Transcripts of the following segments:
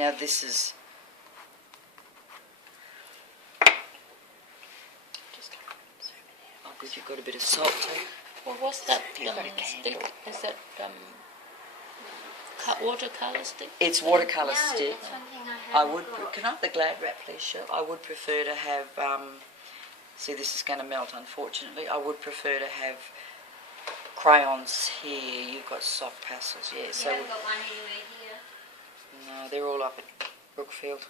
Now this is oh good, you've got a bit of salt too. Well, what's that You've got a stick? candle. Is that watercolour stick? It's watercolour No, stick. that's one thing I I haven't would. got. Can I have the Glad wrap, please, Shell? I would prefer to have. See, this is going to melt, unfortunately. I would prefer to have crayons here. You've got soft pastels, yeah. You So haven't got one anywhere here. no, they're all up at Brookfield. I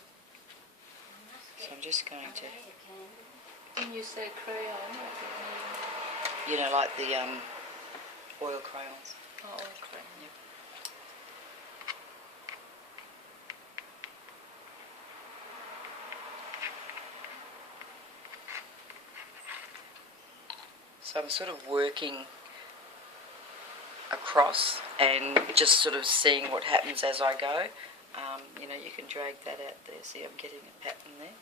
So I'm just going to, When you say crayon, what do you mean? you know, like the oil crayons. Oh, crayon. Yep. So I'm sort of working across and just sort of seeing what happens as I go. You know, you can drag that out there. See, I'm getting a pattern there.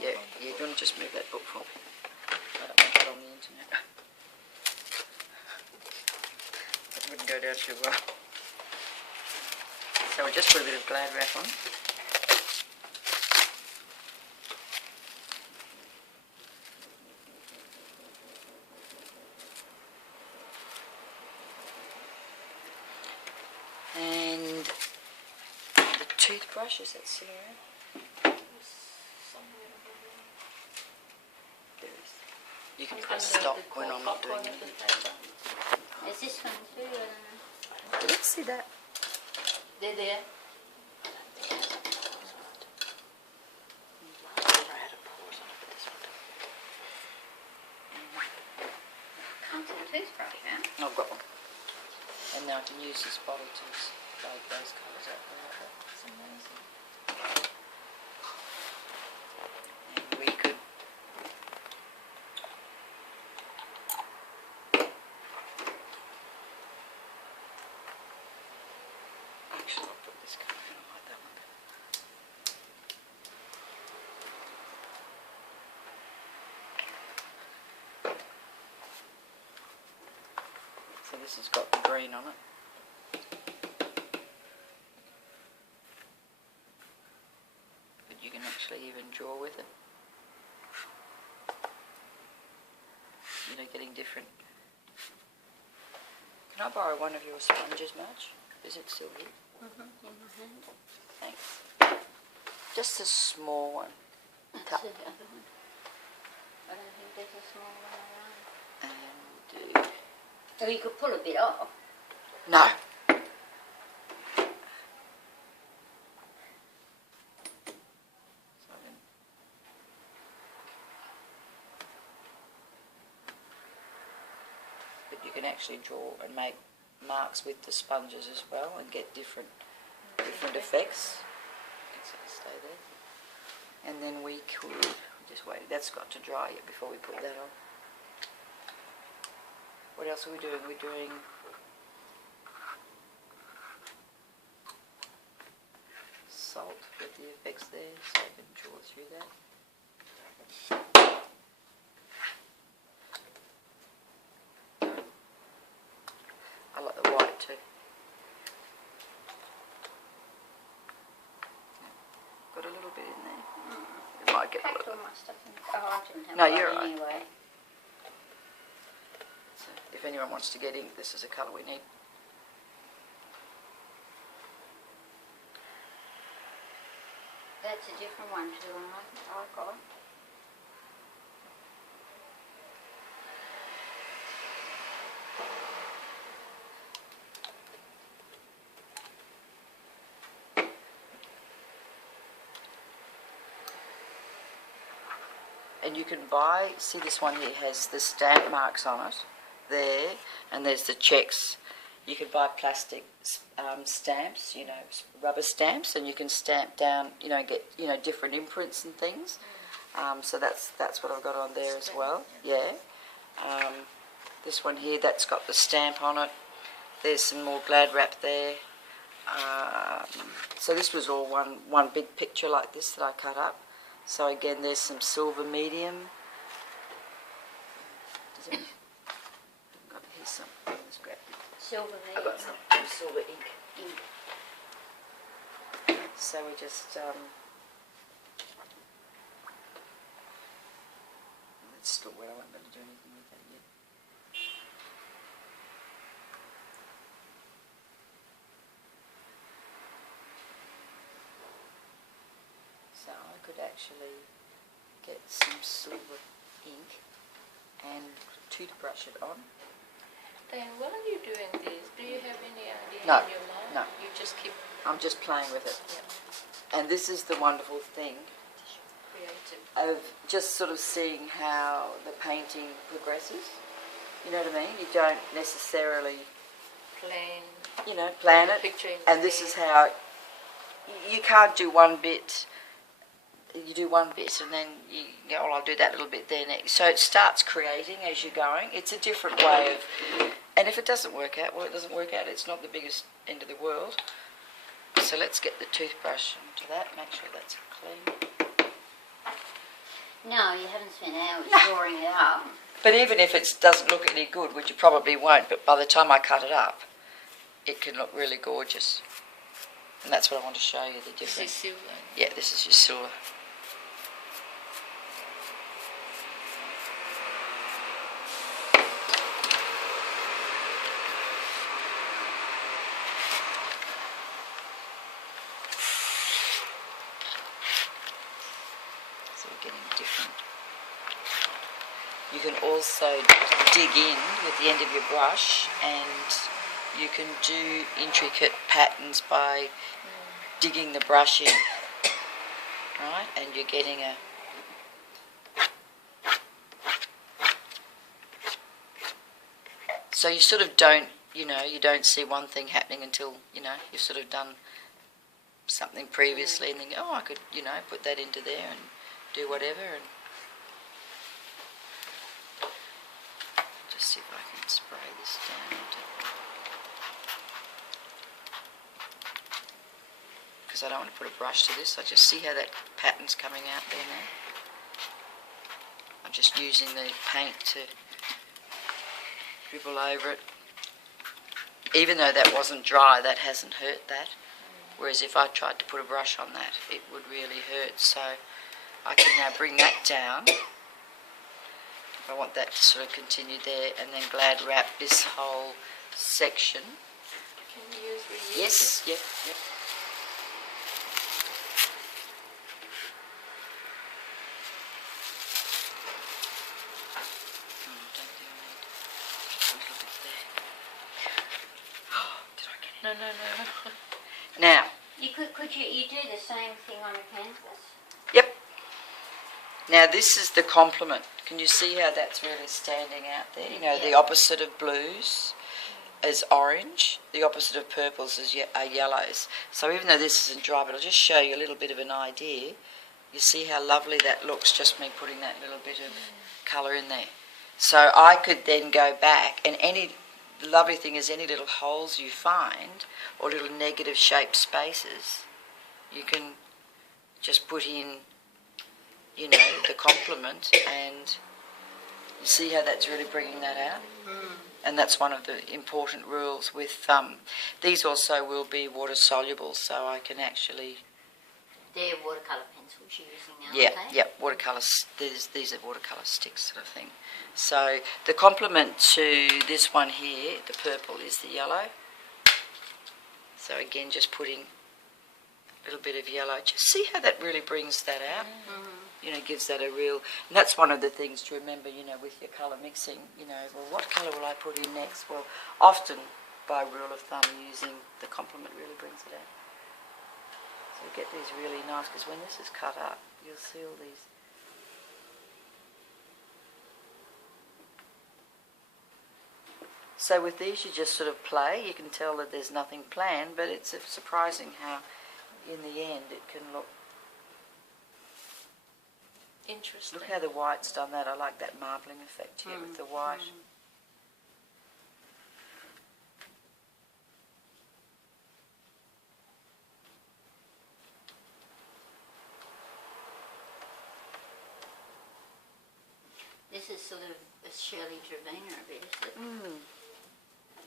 Yeah, you're going to just move that book for me. I don't want that on the internet. That wouldn't go down too well. So I just put a bit of Glad wrap on. And the toothbrush, is that sitting around? There is. You can press stop when I'm not doing anything. Is this one too? Let's see that. They're there. Can't see the toothbrush now. I've got one. And now I can use this bottle to fade those colours out like that. It's amazing. And we could actually I'll put this colour in, I like that one. So this has got the green on it. But you can actually even draw with it. You know, getting different. Can I borrow one of your sponges, Marge? Is it still here? In my hand. Thanks. Just a small one. That's Cup. the other one. I don't think there's a small one around. And Oh, you could pull a bit off. no. So then, but you can actually draw and make marks with the sponges as well and get different effects. You can sort of stay there. And then we could just wait. That's got to dry yet before we put that on. What else are we doing? We're doing salt with the effects there, so I can draw through that. I like the white too. Got a little bit in there. It might get a Packed little. all my stuff in. Oh, I didn't have No, one you're right. anyway. So if anyone wants to get ink, this is the colour we need. That's a different one to the one I got. And you can buy, see this one here has the stamp marks on it, there, and there's the checks. You could buy plastic stamps, you know, rubber stamps, and you can stamp down, you know, get, you know, different imprints and things. So that's what I've got on there as well, yeah. This one here, that's got the stamp on it. There's some more Glad wrap there. So this was all one big picture like this that I cut up. So again, there's some silver medium. Let's grab it. Silver there. I've got some silver ink. So we just it's still wet. I won't be able to do anything with that yet. So I could actually get some silver ink and toothbrush it on. Then while you're doing this, do you have any idea No, in your mind? no. You just keep I'm just playing with it. yeah, And this is the wonderful thing creative. of just sort of seeing how the painting progresses. You know what I mean? You don't necessarily, Plain plan it. picture in And this plain. is how you can't do one bit. You do one bit and then you go, well, I'll do that little bit there next. So it starts creating as you're going. It's a different way of, and if it doesn't work out, well, it doesn't work out. It's not the biggest end of the world. So let's get the toothbrush into that. Make sure that's clean. No, you haven't spent hours drawing it up. But even if it doesn't look any good, which you probably won't, but by the time I cut it up, it can look really gorgeous. And that's what I want to show you, the This is difference. silver. Yeah, this is your silver. So we're getting different. You can also dig in with the end of your brush and you can do intricate patterns by digging the brush in, right? And you're getting a so you sort of don't, you don't see one thing happening until, you've sort of done something previously and then, oh, I could, put that into there and do whatever. And just see if I can spray this down. Because I don't want to put a brush to this. I just see how that pattern's coming out there now. I'm just using the paint to dribble over it. Even though that wasn't dry, that hasn't hurt that. Whereas if I tried to put a brush on that, it would really hurt. So I can now bring that down. I want that to sort of continue there and then glad wrap this whole section. Can you use reuse? Yes, yep. No. Now, Could you do the same thing on a canvas? yep. Now this is the complement. Can you see how that's really standing out there? The opposite of blues is orange. The opposite of purples are yellows. So even though this isn't dry, but I'll just show you a little bit of an idea. You see how lovely that looks, just me putting that little bit of colour in there. So I could then go back, and the lovely thing is any little holes you find or little negative shaped spaces, you can just put in, the complement, and you see how that's really bringing that out. And that's one of the important rules with these also will be water soluble, so I can actually They're watercolour pencils you're using now, yeah, aren't they? yeah, watercolour. These are watercolour sticks, sort of thing. So the complement to this one here, the purple, is the yellow. So again, just putting a little bit of yellow. Just see how that really brings that out. Gives that a real. And that's one of the things to remember. With your colour mixing. Well, what colour will I put in next? Well, often by rule of thumb, using the complement really brings it out. So get these really nice, because when this is cut up, you'll see all these. So with these you just sort of play. You can tell that there's nothing planned, but it's surprising how in the end it can look. Interesting. Look how the white's done that. I like that marbling effect here with the white. This is sort of a Shirley Trevena a bit, is it?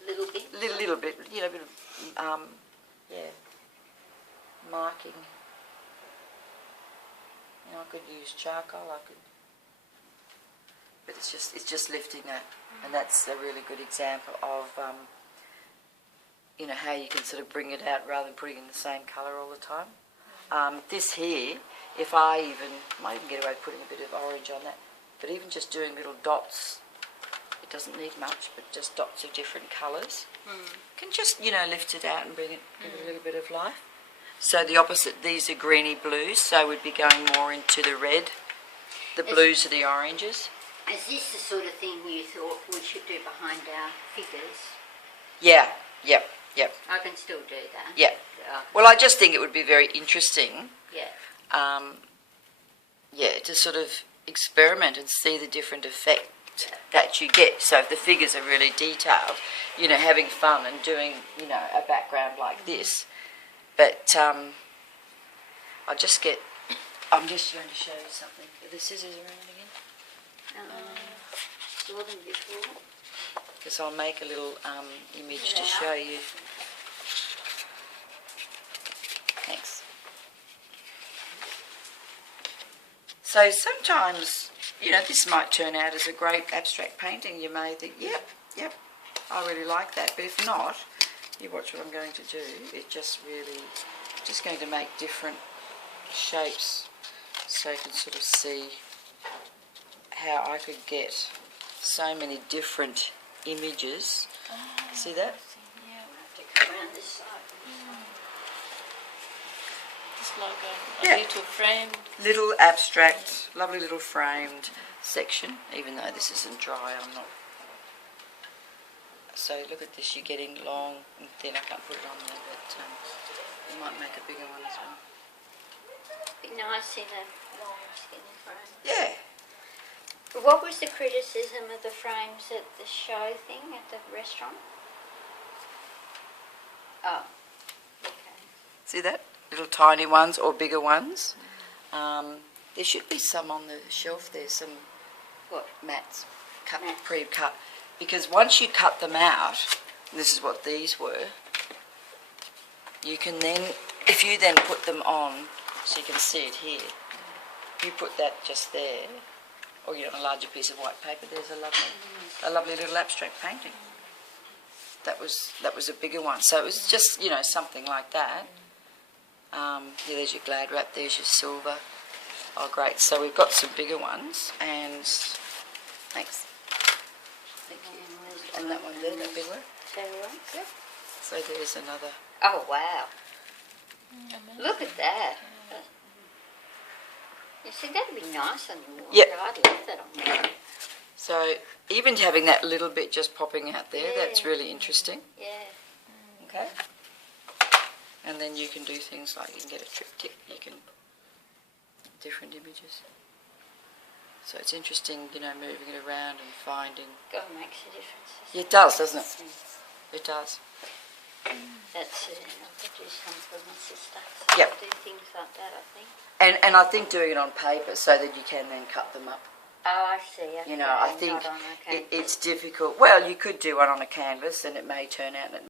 little bit. Little bit, you know, a bit of, yeah, marking. You know, I could use charcoal. But it's just lifting that, and that's a really good example of, you know, how you can sort of bring it out rather than putting in the same colour all the time. This here, if I might even get away with putting a bit of orange on that, but even just doing little dots, it doesn't need much, but just dots of different colours, can just, you know, lift it out and bring it, give it a little bit of life. So the opposite, these are greeny blues, so we'd be going more into the red. The blues are the oranges. Is this the sort of thing you thought we should do behind our figures? Yeah, yep. I can still do that. Yeah. Well, I just think it would be very interesting. Yeah. Yeah, to sort of experiment and see the different effect that you get. So if the figures are really detailed, you know, having fun and doing, you know, a background like this. But I'm just going to show you something. Are the scissors around again? Saw them before. Because I'll make a little image to show you. Thanks. So sometimes, you know, this might turn out as a great abstract painting. You may think, yep, I really like that. But if not, you watch what I'm going to do. It just going to make different shapes so you can sort of see how I could get so many different images. See that? Yeah. Have to come around this side. It's like a little framed. Little abstract, lovely little framed section, even though this isn't dry, I'm not. So look at this, you're getting long and thin. I can't put it on there, but you might make a bigger one as well. Be nice in a long skinny frame. Yeah. What was the criticism of the frames at the show thing at the restaurant? Oh, okay. See that? Little tiny ones or bigger ones. There should be some on the shelf there, some mats, pre-cut. Because once you cut them out, and this is what these were, you can then, if you then put them on, so you can see it here, you put that just there, or you know, on a larger piece of white paper, there's a lovely little abstract painting. That was a bigger one. So it was just, you know, something like that. Yeah, there's your glad wrap, there's your silver. Oh, great. So we've got some bigger ones, and thanks. Thank you. And that one there, that big one? Yep. So there's another. Oh, wow. Look at that. You see, that'd be nice on the wall. Yep. I'd love that on the wall. So even having that little bit just popping out there, that's really interesting. Yeah. Okay. And then you can do things like you can get a triptych, you can different images. So it's interesting, you know, moving it around and finding. God makes a difference. Yeah, it does, doesn't it? It does. That's it. I could do some for my sister. So Yep. I'll do things like that, I think. And I think doing it on paper so that you can then cut them up. Oh, I see. Okay. You know, I think Not on a canvas. it's difficult. Well, you could do one on a canvas and it may turn out and it